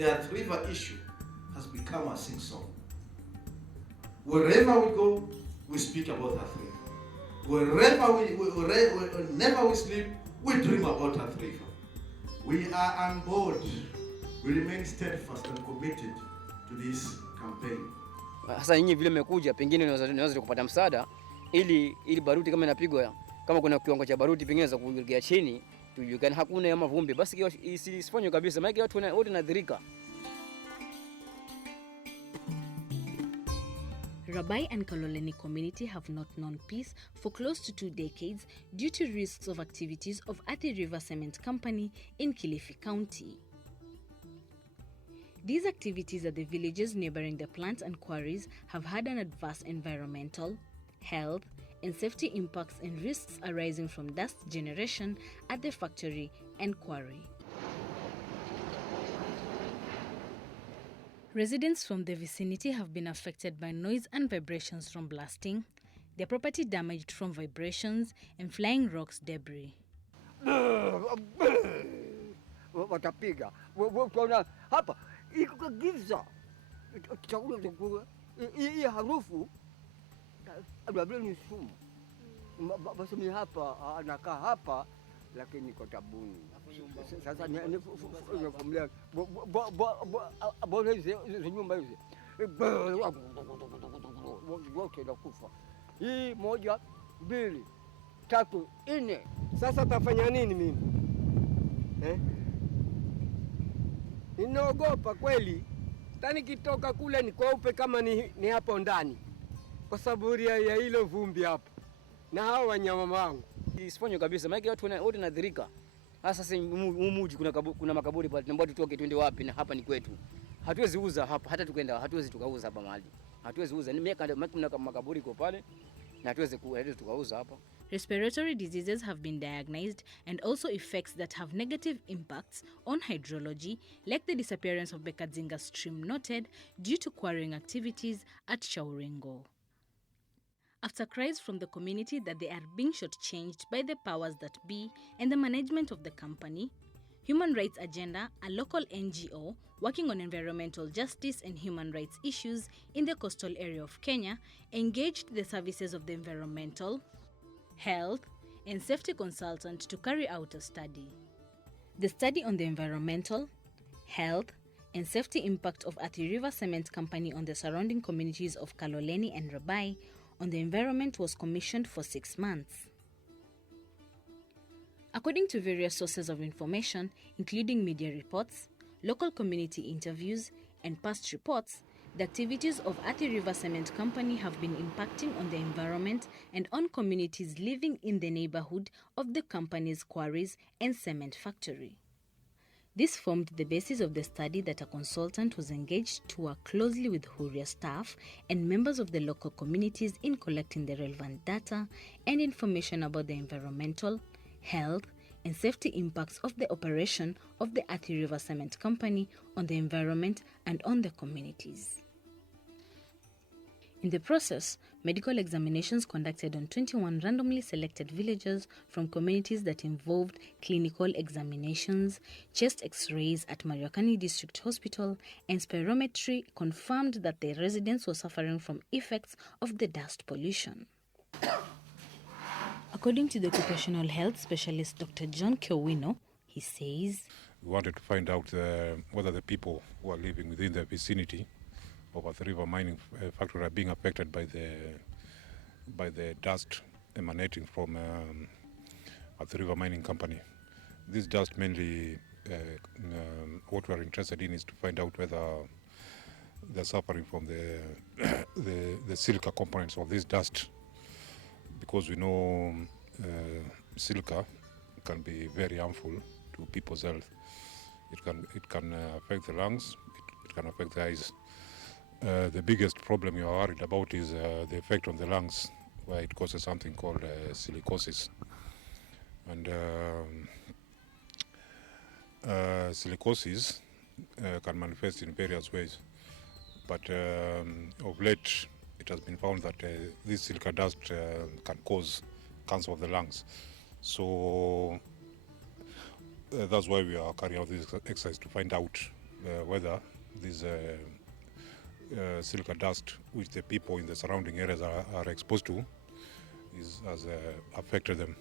the Athi River issue has become a sing-song. Wherever we go, we speak about Athi River. Whenever we sleep, we dream about Athi River. We are on board. We remain steadfast and committed to this campaign. Sasa nyinyi vile mmekuja, pengine naweza kupata msaada ili baruti kama inapigwa, kama kuna kiwango cha baruti pengine za kuingia chini, tujulikane hakuna ya mavumbi, basi isifanywe kabisa, maana watu wote wanadhirika. Rabai and Kaloleni community have not known peace for close to 2 decades due to risks of activities of Athi River Cement Company in Kilifi County. These activities at the villages neighboring the plants and quarries have had an adverse environmental, health, and safety impacts and risks arising from dust generation at the factory and quarry. Residents from the vicinity have been affected by noise and vibrations from blasting, their property damaged from vibrations and flying rocks debris. Watapiga ukiona hapa iko giza, hii harufu labda ni sumu. Basi mimi hapa anakaa hapa, lakini niko tabuni. Sasa nifumilia bora hizi nyumba hizi wote nakufa. Hii 1, 2, 3, 4. Sasa tafanya nini mimi? Ninaogopa kweli. Tani kitoka kule ni kweupe kama ni hapo ndani. Kwa sababu ya hilo vumbi hapo. Na hao wanyama wangu. Isifanywe kabisa, maana watu wote wanadhirika. Sasa muji kuna makaburi pale, tunaomba tutoke twende wapi, na hapa ni kwetu. Hatuwezi uza hapa, hata tukaenda hatuwezi tukauza hapa mahali. Hatuwezi uza. Ni kuna makaburi kwa pale na hatuwezi tukauza hapa. Respiratory diseases have been diagnosed and also effects that have negative impacts on hydrology, like the disappearance of Bekadzinga stream noted due to quarrying activities at Chaurengo. After cries from the community that they are being shortchanged by the powers that be and the management of the company, Human Rights Agenda, a local NGO working on environmental justice and human rights issues in the coastal area of Kenya, engaged the services of the environmental, health, and safety consultant to carry out a study. The study on the environmental, health, and safety impact of Athi River Cement Company on the surrounding communities of Kaloleni and Rabai on the environment was commissioned for 6 months. According to various sources of information, including media reports, local community interviews, and past reports, the activities of Athi River Cement Company have been impacting on the environment and on communities living in the neighborhood of the company's quarries and cement factory. This formed the basis of the study that a consultant was engaged to work closely with Huria staff and members of the local communities in collecting the relevant data and information about the environmental, health, and safety impacts of the operation of the Athi River Cement Company on the environment and on the communities. In the process, medical examinations conducted on 21 randomly selected villagers from communities that involved clinical examinations, chest x-rays at Mariakani District Hospital, and spirometry confirmed that the residents were suffering from effects of the dust pollution. According to the occupational health specialist Dr. John Kyowino, he says, we wanted to find out whether the people who are living within the vicinity of Athi River mining factory are being affected by the dust emanating from Athi River Mining Company. This dust mainly, what we are interested in is to find out whether they're suffering from the silica components of this dust, because we know silica can be very harmful to people's health. It can affect the lungs, it can affect the eyes. The biggest problem you are worried about is the effect on the lungs, where it causes something called silicosis. And silicosis can manifest in various ways. But of late, it has been found that this silica dust can cause cancer of the lungs. So that's why we are carrying out this exercise, to find out whether this silica dust, which the people in the surrounding areas are exposed to, has affected them.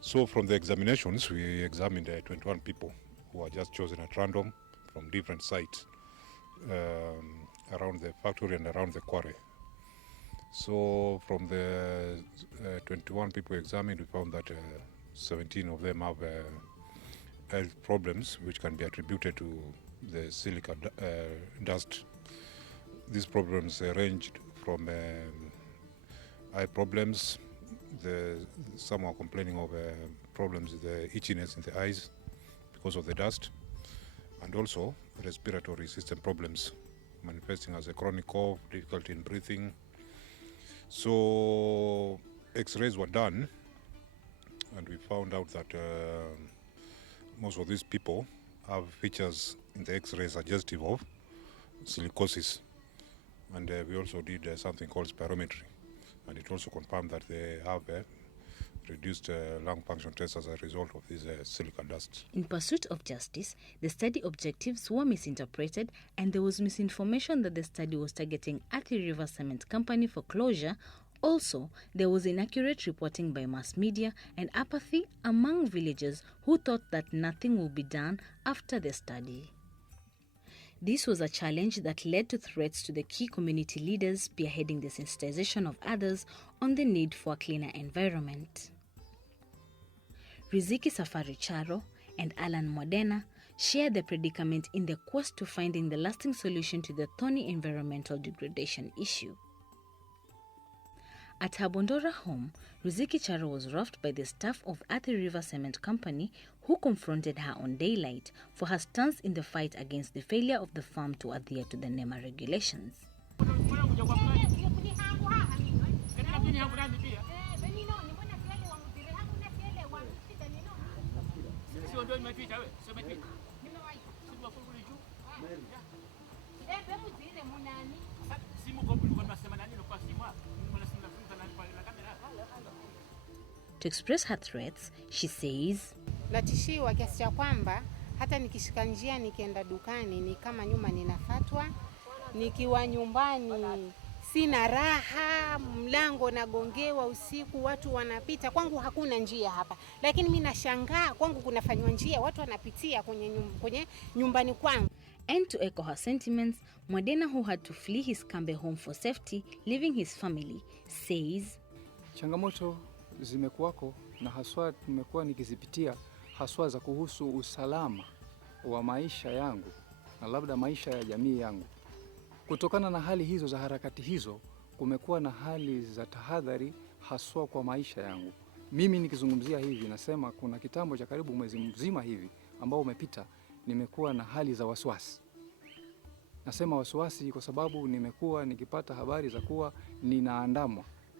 So from the examinations, we examined 21 people who are just chosen at random from different sites around the factory and around the quarry. So from the 21 people examined, we found that 17 of them have health problems which can be attributed to the silica dust. These problems ranged from eye problems. Some are complaining of problems with the itchiness in the eyes because of the dust, and also respiratory system problems manifesting as a chronic cough, difficulty in breathing. So X-rays were done, and we found out that most of these people have features in the X-ray suggestive of silicosis. And we also did something called spirometry, and it also confirmed that they have reduced lung function tests as a result of this silica dust. In pursuit of justice, the study objectives were misinterpreted, and there was misinformation that the study was targeting Athi River Cement Company for closure. Also, there was inaccurate reporting by mass media and apathy among villagers who thought that nothing would be done after the study. This was a challenge that led to threats to the key community leaders spearheading the sensitization of others on the need for a cleaner environment. Riziki Safari Charo and Alan Modena shared the predicament in the quest to finding the lasting solution to the thorny environmental degradation issue. At her Bondora home, Riziki Charo was roughed by the staff of Athi River Cement Company, who confronted her on daylight for her stance in the fight against the failure of the firm to adhere to the NEMA regulations. To express her threats, she says, natishiwa kiasi cha kwamba hata nikishika njia nikienda dukani ni kama nyuma ninafatwa, nikiwa nyumbani sina raha, mlango nagongewa usiku, watu wanapita, kwangu hakuna njia hapa, lakini mimi nashangaa kwangu kunafanywa njia, watu wanapitia kwenye nyumbani kwangu. And to echo her sentiments, Modena, who had to flee his Kambe home for safety, leaving his family, says, changamoto zimekuwako na haswa nimekuwa nikizipitia, haswa za kuhusu usalama wa maisha yangu na labda maisha ya jamii yangu. Kutokana na hali hizo za harakati hizo, kumekuwa na hali za tahadhari haswa kwa maisha yangu. Mimi nikizungumzia hivi nasema kuna kitambo cha karibu mwezi mzima hivi ambao umepita, nimekuwa na hali za wasiwasi. Nasema wasiwasi kwa sababu nimekuwa nikipata habari za kuwa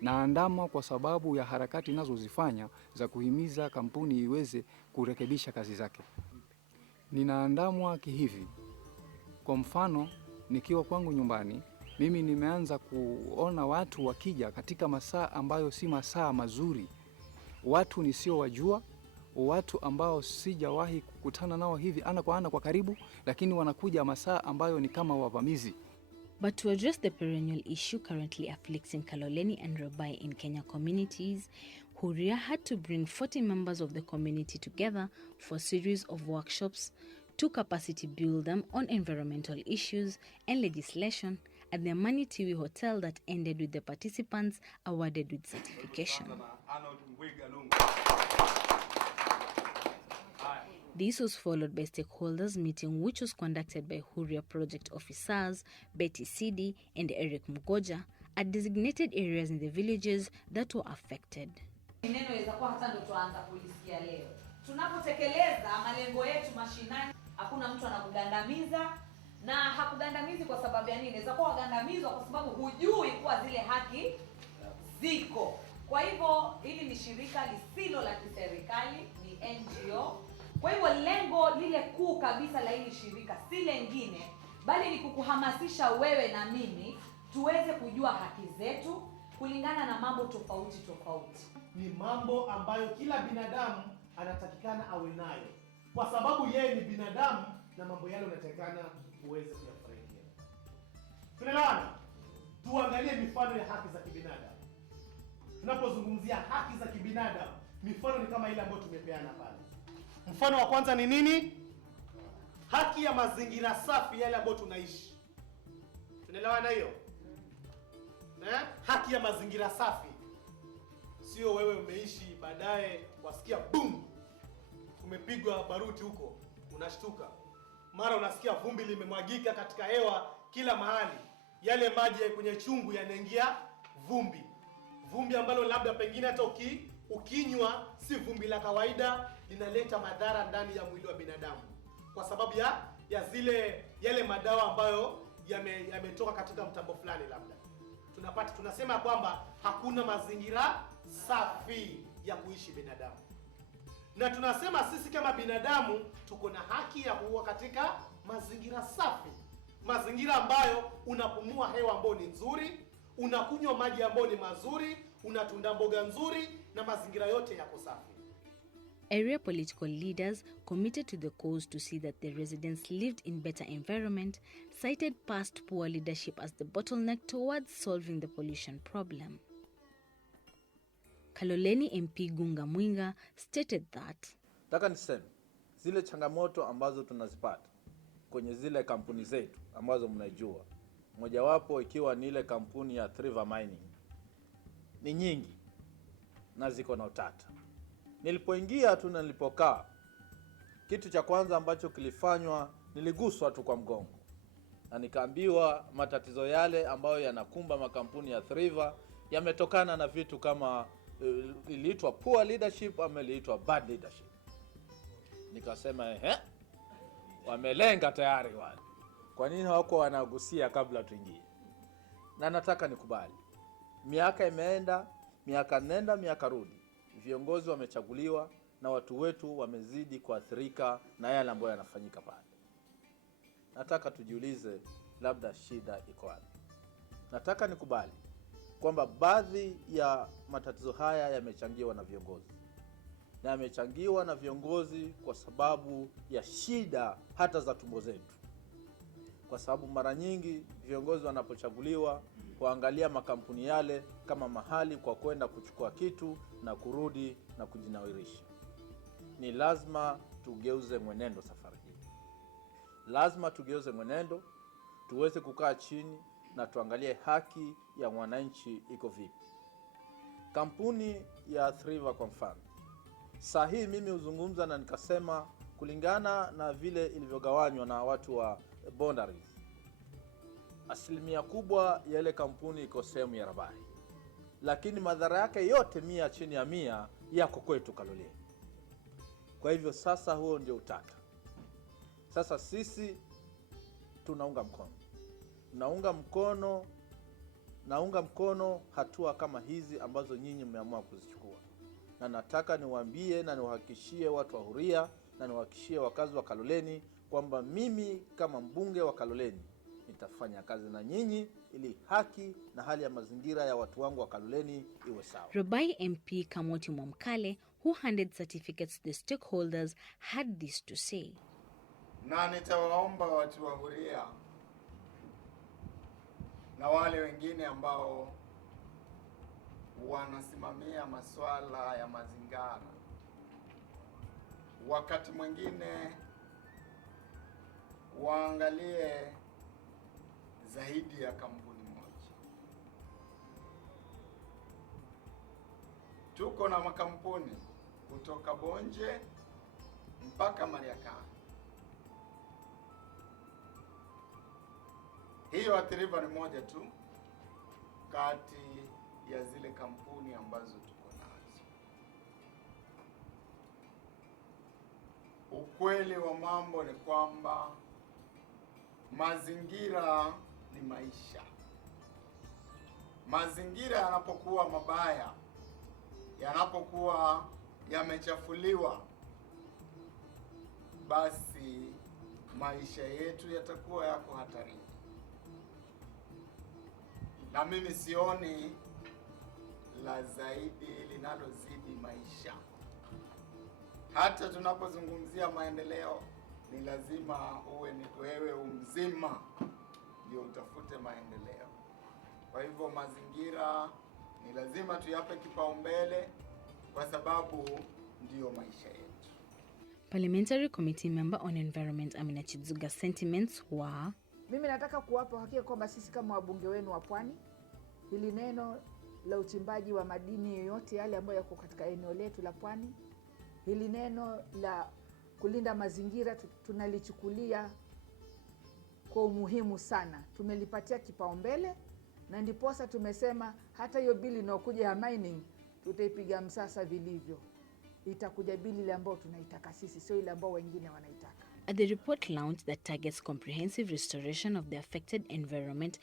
naandamwa kwa sababu ya harakati nazozifanya za kuhimiza kampuni iweze kurekebisha kazi zake. Ninaandamwa kihivi. Kwa mfano, nikiwa kwangu nyumbani, mimi nimeanza kuona watu wakija katika masaa ambayo si masaa mazuri. Watu nisiowajua, watu ambao sijawahi kukutana nao hivi ana kwa ana kwa karibu, lakini wanakuja masaa ambayo ni kama wavamizi. But to address the perennial issue currently afflicting Kaloleni and Robai in Kenya communities, Huria had to bring 40 members of the community together for a series of workshops to capacity build them on environmental issues and legislation at the Mani Tiwi Hotel that ended with the participants awarded with certification. This was followed by stakeholders meeting, which was conducted by Huria project officers Betty Sidi and Eric Mugoja at designated areas in the villages that were affected. Neno inaweza kuwa hata ndo tuanza kulisikia leo. Tunapotekeleza malengo yetu mashinani, hakuna mtu anakugandamiza, na hakugandamizi kwa sababu ya nini? Inaweza kuwa wagandamizwa kwa sababu hujui kuwa zile haki ziko. Kwa hivyo hili ni shirika lisilo la kiserikali, ni NGO. Kwa hivyo lengo lile kuu kabisa la hili shirika si lengine bali ni kukuhamasisha wewe na mimi tuweze kujua haki zetu kulingana na mambo tofauti. Ni mambo ambayo kila binadamu anatakikana awe nayo. Kwa sababu yeye ni binadamu, na mambo yale unatakana uweze kuyafurahia. Tunaelewana? Tuangalie mifano ya haki za kibinadamu. Tunapozungumzia haki za kibinadamu, mifano ni kama ile ambayo tumepeana pale. Mfano wa kwanza ni nini? Haki ya mazingira safi yale ambayo tunaishi. Tunaelewana hiyo? Haki ya mazingira safi. Sio wewe umeishi baadaye wasikia boom, umepigwa baruti huko, unashtuka. Mara unasikia vumbi limemwagika katika hewa kila mahali. Yale maji kwenye chungu yanaingia vumbi. Vumbi ambalo labda pengine hata ukinywa si vumbi la kawaida, linaleta madhara ndani ya mwili wa binadamu. Kwa sababu ya yale madawa ambayo yametoka katika mtambo fulani labda. Tunasema kwamba hakuna mazingira safi ya kuishi binadamu. Na tunasema sisi kama binadamu tuko na haki ya kuwa katika mazingira safi. Mazingira ambayo unapumua hewa ambayo ni nzuri, unakunywa maji ambayo ni mazuri, unatunda mboga nzuri na mazingira yote yako safi. Area political leaders committed to the cause to see that the residents lived in better environment cited past poor leadership as the bottleneck towards solving the pollution problem. Kaloleni MP Gunga Mwinga stated that nataka niseme zile changamoto ambazo tunazipata kwenye zile kampuni zetu ambazo mnajua, mojawapo ikiwa ni ile kampuni ya River Mining, ni nyingi na ziko na utata. Nilipoingia tu na nilipokaa, kitu cha kwanza ambacho kilifanywa, niliguswa tu kwa mgongo na nikaambiwa matatizo yale ambayo yanakumba makampuni ya River yametokana na vitu kama iliitwa poor leadership ama iliitwa bad leadership. Nikasema wamelenga tayari wale. Kwa nini hawako wanagusia kabla tuingie? Na nataka nikubali, miaka imeenda, miaka nenda miaka rudi, viongozi wamechaguliwa na watu wetu wamezidi kuathirika na yale ambayo yanafanyika pale. Nataka tujiulize, labda shida iko wapi? Nataka nikubali kwamba baadhi ya matatizo haya yamechangiwa na viongozi. Na yamechangiwa na viongozi kwa sababu ya shida hata za tumbo zetu. Kwa sababu mara nyingi viongozi wanapochaguliwa kuangalia makampuni yale kama mahali kwa kwenda kuchukua kitu na kurudi na kujinawirisha. Ni lazima tugeuze mwenendo safari hii. Lazima tugeuze mwenendo, tuweze kukaa chini na tuangalie haki ya mwananchi iko vipi. Kampuni ya River kwa mfano, saa hii mimi uzungumza na nikasema kulingana na vile ilivyogawanywa na watu wa boundaries, asilimia kubwa ya ile kampuni iko sehemu ya Rabai, lakini madhara yake yote 100 chini ya 100 yako kwetu Kaloleni. Kwa hivyo sasa huo ndio utata. Sasa sisi tunaunga mkono hatua kama hizi ambazo nyinyi mmeamua kuzichukua. Na nataka niwaambie na niwahakikishie watu wa Huria na niwahakikishie wakazi wa Kaloleni kwamba mimi kama mbunge wa Kaloleni nitafanya kazi na nyinyi ili haki na hali ya mazingira ya watu wangu wa Kaloleni iwe sawa. Rabai MP Kamoti Mwamkale, who handed certificates to the stakeholders, had this to say. Na nitawaomba watu wa Huria na wale wengine ambao wanasimamia masuala ya mazingira, wakati mwingine waangalie zaidi ya kampuni moja. Tuko na makampuni kutoka Bonje mpaka Mariakani. Hiyo Athi River ni moja tu kati ya zile kampuni ambazo tuko nazo. Ukweli wa mambo ni kwamba mazingira ni maisha. Mazingira yanapokuwa mabaya, yanapokuwa yamechafuliwa, basi maisha yetu yatakuwa yako hatarini. Na mimi sioni la zaidi linalozidi maisha. Hata tunapozungumzia maendeleo, ni lazima uwe ni wewe mzima ndio utafute maendeleo. Kwa hivyo mazingira ni lazima tuyape kipaumbele kwa sababu ndio maisha yetu. Parliamentary Committee Member on Environment Amina Chizuga sentiments were: mimi nataka kuwapa hakika kwamba sisi kama wabunge wenu wa Pwani, hili neno la uchimbaji wa madini yoyote yale ambayo yako katika eneo letu la Pwani, hili neno la kulinda mazingira tunalichukulia kwa umuhimu sana. Tumelipatia kipaumbele na ndiposa tumesema hata hiyo bili inayokuja ya mining tutaipiga msasa vilivyo. Itakuja bili ile ambayo tunaitaka sisi, sio ile ambayo wengine wanaitaka. The report launched that targets comprehensive restoration of the affected environment